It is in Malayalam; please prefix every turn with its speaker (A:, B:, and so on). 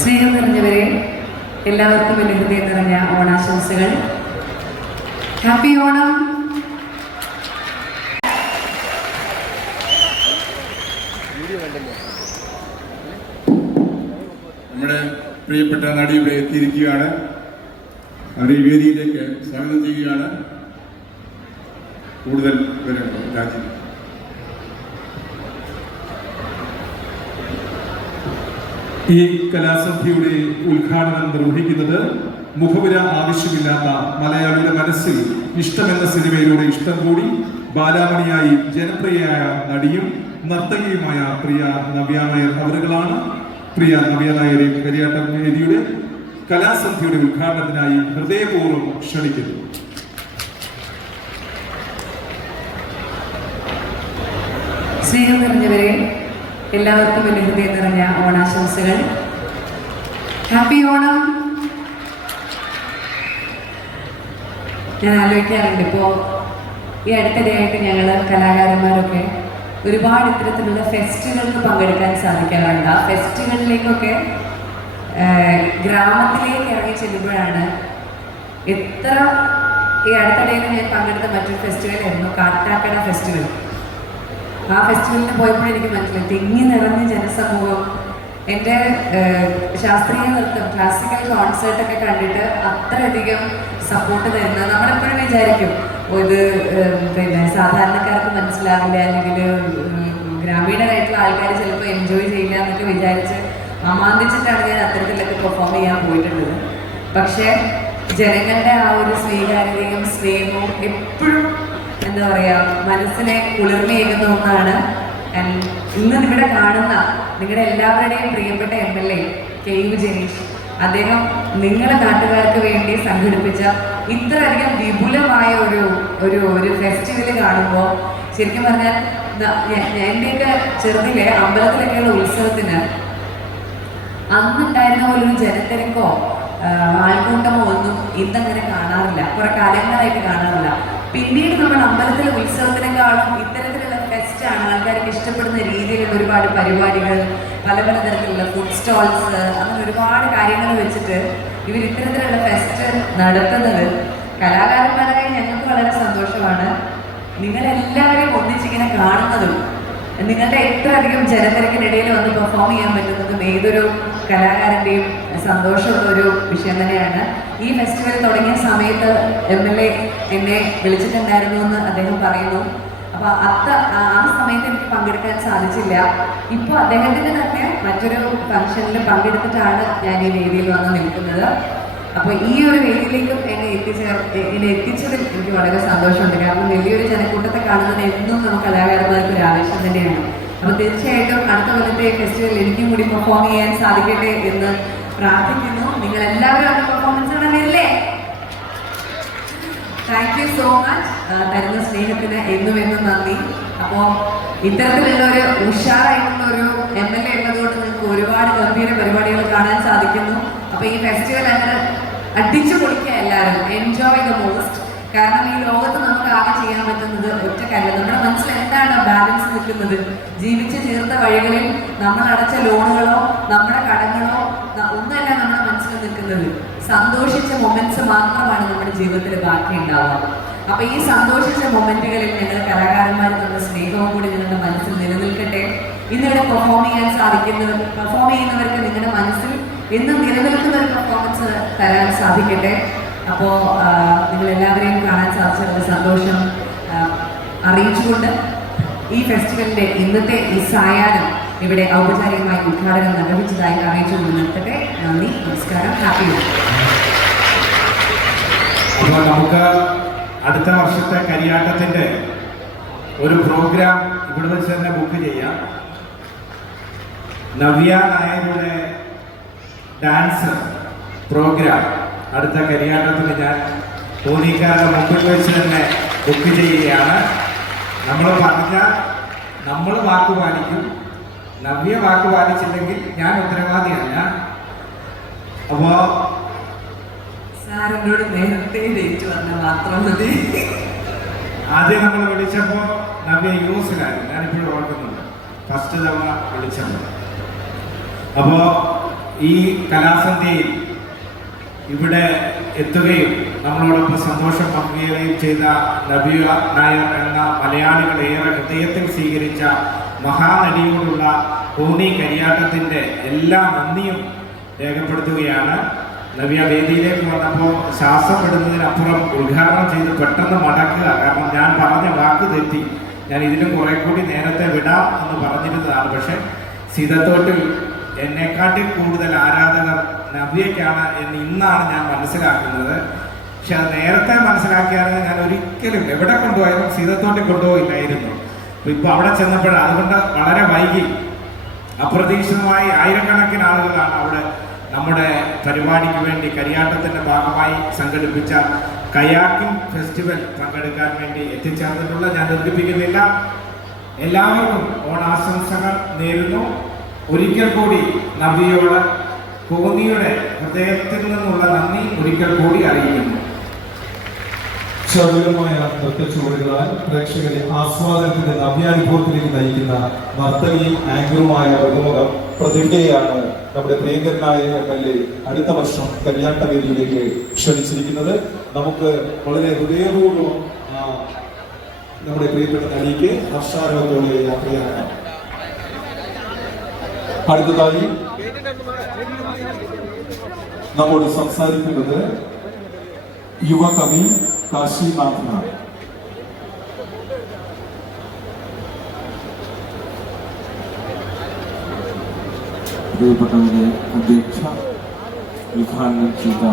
A: സ്നേഹം നിറഞ്ഞവരെ എല്ലാവർക്കും എന്റെ ഹൃദയം നിറഞ്ഞ ഓണാശംസകൾ. ഹാപ്പി ഓണം
B: നമ്മുടെ പ്രിയപ്പെട്ട നടി ഇവിടെ എത്തിയിരിക്കുകയാണ്. അവരെ ഈ വേദിയിലേക്ക് സ്വാഗതം ചെയ്യുകയാണ്. കൂടുതൽ വിവരങ്ങൾ രാജ്യം
C: ഈ കലാസന്ധ്യയുടെ ഉദ്ഘാടനം നിർവഹിക്കുന്നത് മുഖപുര ആവശ്യമില്ലാത്ത മലയാളിയുടെ മനസ്സിൽ ഇഷ്ടമെന്ന സിനിമയിലൂടെ ഇഷ്ടം കൂടി ബാലാമണിയായി ജനപ്രിയയായ നടിയും നർത്തകിയുമായ പ്രിയ നവ്യ നായർ അവരുകളാണ്. പ്രിയ നവ്യ നായരെ കരിയാട്ടം വേദിയുടെ കലാസന്ധ്യയുടെ ഉദ്ഘാടനത്തിനായി ഹൃദയപൂർവം ക്ഷണിക്കുന്നു.
A: സ്നേഹം നിറഞ്ഞവരെ എല്ലാവർക്കും എന്റെ ഹൃദയം നിറഞ്ഞ ഓണാശംസകൾ. ഹാപ്പി ഓണം. ഞാൻ ആലോചിക്കാറുണ്ട് ഇപ്പോൾ ഈ അടുത്തിടെയായിട്ട് ഞങ്ങൾ കലാകാരന്മാരൊക്കെ ഒരുപാട് ഇത്തരത്തിലുള്ള ഫെസ്റ്റുകൾക്ക് പങ്കെടുക്കാൻ സാധിക്കാറുണ്ട്. ആ ഫെസ്റ്റുകളിലേക്കൊക്കെ ഗ്രാമത്തിലേക്ക് ഇറങ്ങി ചെല്ലുമ്പോഴാണ് എത്ര ഈ അടുത്തിടയിൽ ഞാൻ പങ്കെടുത്ത മറ്റൊരു ഫെസ്റ്റിവലായിരുന്നു കാട്ടാക്കട ഫെസ്റ്റിവൽ ആ ഫെസ്റ്റിവലിന് പോയപ്പോൾ എനിക്ക് മനസ്സിലായി. തിങ്ങി നിറഞ്ഞ ജനസമൂഹം. എന്റെ ശാസ്ത്രീയ നൃത്തം ക്ലാസിക്കൽ കോൺസേർട്ടൊക്കെ കണ്ടിട്ട് അത്രയധികം സപ്പോർട്ട് തരുന്ന നമ്മളെപ്പോഴും വിചാരിക്കും. ഇത് പിന്നെ സാധാരണക്കാർക്ക് മനസ്സിലാവില്ല അല്ലെങ്കിൽ ഗ്രാമീണരായിട്ടുള്ള ആൾക്കാർ ചിലപ്പോൾ എൻജോയ് ചെയ്യില്ല എന്നൊക്കെ വിചാരിച്ച് അമാന്തിച്ചിട്ടാണ് ഞാൻ അത്തരത്തിലൊക്കെ പെർഫോം ചെയ്യാൻ പോയിട്ടുള്ളത്. പക്ഷേ ജനങ്ങളുടെ ആ ഒരു സ്വീകാര്യതയും സ്നേഹവും എപ്പോഴും എന്താ പറയാ മനസ്സിനെ കുളിർമയേകുന്ന ഒന്നാണ്. ഇന്ന് ഇവിടെ കാണുന്ന നിങ്ങളുടെ എല്ലാവരുടെയും പ്രിയപ്പെട്ട M L A K U Janeesh അദ്ദേഹം നിങ്ങളെ നാട്ടുകാർക്ക് വേണ്ടി സംഘടിപ്പിച്ച ഇത്രയധികം വിപുലമായ ഒരു ഒരു ഒരു ഫെസ്റ്റിവൽ കാണുമ്പോൾ ശരിക്കും പറഞ്ഞാൽ എന്റെയൊക്കെ ചെറുതിലെ അമ്പലത്തിലൊക്കെയുള്ള ഉത്സവത്തിന് അന്നുണ്ടായിരുന്ന പോലെ ഒരു ജനത്തിരക്കോ ആൾക്കൂട്ടമോ ഒന്നും ഇന്നങ്ങനെ കാണാറില്ല. കുറെ കാലങ്ങളായിട്ട് കാണാറില്ല പിന്നീട് നമ്മൾ അമ്പലത്തിലെ ഉത്സവത്തിനെക്കാളും ഇത്തരത്തിലുള്ള ഫെസ്റ്റ് ആണ് ആൾക്കാർക്ക് ഇഷ്ടപ്പെടുന്ന രീതിയിലുള്ള ഒരുപാട് പരിപാടികൾ പല പല തരത്തിലുള്ള ഫുഡ് സ്റ്റോൾസ് അങ്ങനെ ഒരുപാട് കാര്യങ്ങൾ വെച്ചിട്ട് ഇവർ ഇത്തരത്തിലുള്ള ഫെസ്റ്റ് നടത്തുന്നത് കലാകാരന്മാരായ ഞങ്ങൾക്ക് വളരെ സന്തോഷമാണ്. നിങ്ങളെല്ലാവരെയും ഒന്നിച്ചിങ്ങനെ കാണുന്നതും നിങ്ങളുടെ എത്ര അധികം ജനത്തിരക്കിനിടയിൽ വന്ന് പെർഫോം ചെയ്യാൻ പറ്റുന്നതും ഏതൊരു കലാകാരന്റെയും സന്തോഷമുള്ള ഒരു വിഷയം തന്നെയാണ്. ഈ ഫെസ്റ്റിവൽ തുടങ്ങിയ സമയത്ത് എം എൽ എ എന്നെ വിളിച്ചിട്ടുണ്ടായിരുന്നു എന്ന് അദ്ദേഹം പറയുന്നു. അപ്പൊ അത്ത ആ സമയത്ത് എനിക്ക് പങ്കെടുക്കാൻ സാധിച്ചില്ല. ഇപ്പോൾ അദ്ദേഹത്തിന്റെ തന്നെ മറ്റൊരു ഫംഗ്ഷനിൽ പങ്കെടുത്തിട്ടാണ് ഞാൻ ഈ വേദിയിൽ വന്ന് നിൽക്കുന്നത്. അപ്പോൾ ഈ ഒരു വേദിയിലേക്കും എന്നെ എത്തിച്ചേർ എന്നെ എത്തിച്ചതിൽ എനിക്ക് വളരെ സന്തോഷമുണ്ട്. കാരണം വലിയൊരു ജനക്കൂട്ടത്തെ കാണുന്നത് എന്നും നമുക്ക് കലാകാരന്മാർക്ക് ഒരു ആവേശം തന്നെയാണ്. അപ്പോൾ തീർച്ചയായിട്ടും അടുത്ത കൊല്ലത്തെ ഫെസ്റ്റിവലിൽ എനിക്കും കൂടി പെർഫോം ചെയ്യാൻ സാധിക്കട്ടെ എന്ന് പ്രാർത്ഥിക്കുന്നു. നിങ്ങൾ എല്ലാവരും അവരുടെ പെർഫോമൻസ് കാണാനില്ലേ താങ്ക് യു സോ മച്ച് തരുന്ന സ്നേഹത്തിന് എന്നും എന്നും നന്ദി. അപ്പോൾ ഇത്തരത്തിലുള്ള ഒരു ഉഷാറായിട്ടുള്ള ഒരു എം എൽ എ ഉള്ളതുകൊണ്ട് നിങ്ങൾക്ക് ഒരുപാട് ഗംഭീര പരിപാടികൾ കാണാൻ സാധിക്കുന്നു. അപ്പോൾ ഈ ഫെസ്റ്റിവൽ അങ്ങനെ അടിച്ചു പൊളിക്കുക എല്ലാവരും. എൻജോയ് ദ മോസ്റ്റ് കാരണം ഈ ലോകത്ത് നമുക്ക് ആകെ ചെയ്യാൻ പറ്റുന്നത് ഒറ്റ ഒറ്റക്കല്ല നമ്മുടെ മനസ്സിൽ എന്താണ് ബാലൻസ് നിൽക്കുന്നത്? ജീവിച്ച് തീർത്ത വഴികളിൽ നമ്മൾ അടച്ച ലോണുകളോ നമ്മുടെ കടങ്ങളോ ഒന്നല്ല നമ്മുടെ മനസ്സിൽ നിൽക്കുന്നത്. സന്തോഷിച്ച മൊമെന്റ്സ് മാത്രമാണ് നമ്മുടെ ജീവിതത്തിൽ ബാക്കി ഉണ്ടാവുക. അപ്പൊ ഈ സന്തോഷിച്ച മൊമെന്റുകളിൽ ഞങ്ങൾ കലാകാരന്മാർ തന്ന സ്നേഹവും കൂടി നിങ്ങളുടെ മനസ്സിൽ നിലനിൽക്കട്ടെ. ഇന്നിവിടെ പെർഫോം ചെയ്യാൻ സാധിക്കുന്നവർ പെർഫോം ചെയ്യുന്നവർക്ക് നിങ്ങളുടെ മനസ്സിൽ എന്നും നിലനിൽക്കുന്ന ഒരു പെർഫോമൻസ് തരാൻ സാധിക്കട്ടെ. അപ്പോൾ നിങ്ങൾ എല്ലാവരെയും കാണാൻ സാധിച്ചതിന്റെ സന്തോഷം അറിയിച്ചുകൊണ്ട് ഈ ഫെസ്റ്റിവലിന്റെ ഇന്നത്തെ ഈ സായാഹ്നം ഇവിടെ ഔപചാരികമായി ഉദ്ഘാടനം നിർവഹിച്ചതായി അറിയിച്ചു നിർത്തട്ടെ. നന്ദി നമസ്കാരം ഹാപ്പി
D: നമുക്ക് അടുത്ത വർഷത്തെ കരിയാട്ടത്തിന്റെ ഒരു പ്രോഗ്രാം ഇവിടെ വെച്ച് തന്നെ ബുക്ക് ചെയ്യാം. നവ്യ നായരുടെ ഡാൻസ് പ്രോഗ്രാം അടുത്ത കരിയാട്ടത്തിന് ഞാൻ തോന്നിക്കാരുടെ മുമ്പിൽ വെച്ച് തന്നെ ബുക്ക് ചെയ്യുകയാണ്. നമ്മൾ പറഞ്ഞ നമ്മൾ വാക്ക് പാലിക്കും. നവ്യ വാക്ക് പാലിച്ചില്ലെങ്കിൽ ഞാൻ ഉത്തരവാദിയല്ല. അപ്പോ
A: സാറിനോട് നേരത്തെ ഡേറ്റ് വന്നാൽ മാത്രം മതി.
D: ആദ്യം നമ്മൾ വിളിച്ചപ്പോ നവ്യ യൂസിലായിരുന്നു ഞാൻ ഞാനിപ്പോഴും ഓർക്കുന്നുണ്ട്. ഫസ്റ്റ് തവണ വിളിച്ചപ്പോൾ. അപ്പോ ഈ കലാസന്ധ്യയിൽ ഇവിടെ എത്തുകയും നമ്മളോടൊപ്പം സന്തോഷം പങ്കുകയും ചെയ്ത നബിയ നായർ എന്ന മലയാളികൾ ഏറെ ഹൃദയത്തിൽ സ്വീകരിച്ച മഹാനടിയോടുള്ള കോണി കരിയാട്ടത്തിന്റെ എല്ലാ നന്ദിയും രേഖപ്പെടുത്തുകയാണ്. നബിയ വേദിയിലേക്ക് വന്നപ്പോൾ ശ്വാസപ്പെടുന്നതിനപ്പുറം ഉദ്ഘാടനം ചെയ്ത് പെട്ടെന്ന് മടക്കുക. കാരണം ഞാൻ പറഞ്ഞ വാക്ക് തെറ്റി. ഞാൻ ഇതിലും കുറെ കൂടി നേരത്തെ വിടാം എന്ന് പറഞ്ഞിരുന്നതാണ്. പക്ഷെ സീതത്തോട്ടിൽ എന്നെക്കാട്ടിൽ കൂടുതൽ ആരാധകർ നവ്യയ്ക്കാണ് എന്ന് ഇന്നാണ് ഞാൻ മനസ്സിലാക്കുന്നത്. പക്ഷെ അത് നേരത്തെ മനസ്സിലാക്കിയാണെങ്കിൽ ഞാൻ ഒരിക്കലും എവിടെ കൊണ്ടുപോയാലും സീതത്തോട്ടി കൊണ്ടുപോയില്ലായിരുന്നു. അപ്പൊ ഇപ്പൊ അവിടെ ചെന്നപ്പോൾ അതുകൊണ്ട് വളരെ വൈകി. അപ്രതീക്ഷിതമായി ആയിരക്കണക്കിന് ആളുകളാണ് അവിടെ നമ്മുടെ പരിപാടിക്ക് വേണ്ടി കരിയാട്ടത്തിന്റെ ഭാഗമായി സംഘടിപ്പിച്ച കയാക്കിംഗ് ഫെസ്റ്റിവൽ പങ്കെടുക്കാൻ വേണ്ടി എത്തിച്ചേർന്നിട്ടുള്ള ഞാൻ ദീർഘിപ്പിക്കുന്നില്ല. എല്ലാവർക്കും ഓണാശംസകൾ നേരുന്നു. ഒരിക്കൽ കൂടി നബിയോട് കോന്നിയുടെ ഹൃദയത്തിൽ നിന്നുള്ള നന്ദി ഒരിക്കൽ കൂടി അറിയിക്കുന്നു.
C: ശബരമായ നൃത്തച്ചുവടുകളാൽ പ്രേക്ഷകരെ ആസ്വാദനത്തിന്റെ നവ്യാനുഭവത്തിലേക്ക് നയിക്കുന്ന നർത്തകിയും ആങ്കറുമായ ബഹുമുഖം പ്രതിജ്ഞയാണ് നമ്മുടെ പ്രിയങ്കരനായ എം എൽ എ അടുത്ത വർഷം കല്യാണവേദിയിലേക്ക് ക്ഷണിച്ചിരിക്കുന്നത്. നമുക്ക് വളരെ ഹൃദയപൂർവം നമ്മുടെ പ്രിയപ്പെട്ട നടിക്ക് ഹർഷാരോഗ്യത്തോടെ യാത്രയാണ് അടുത്തതായി നമ്മോട് സംസാരിക്കുന്നത് യുവകവി കാശിനാഥനാണ്
E: പ്രിയപ്പെട്ടവരെ അധ്യക്ഷ ഉദ്ഘാടനം ചെയ്ത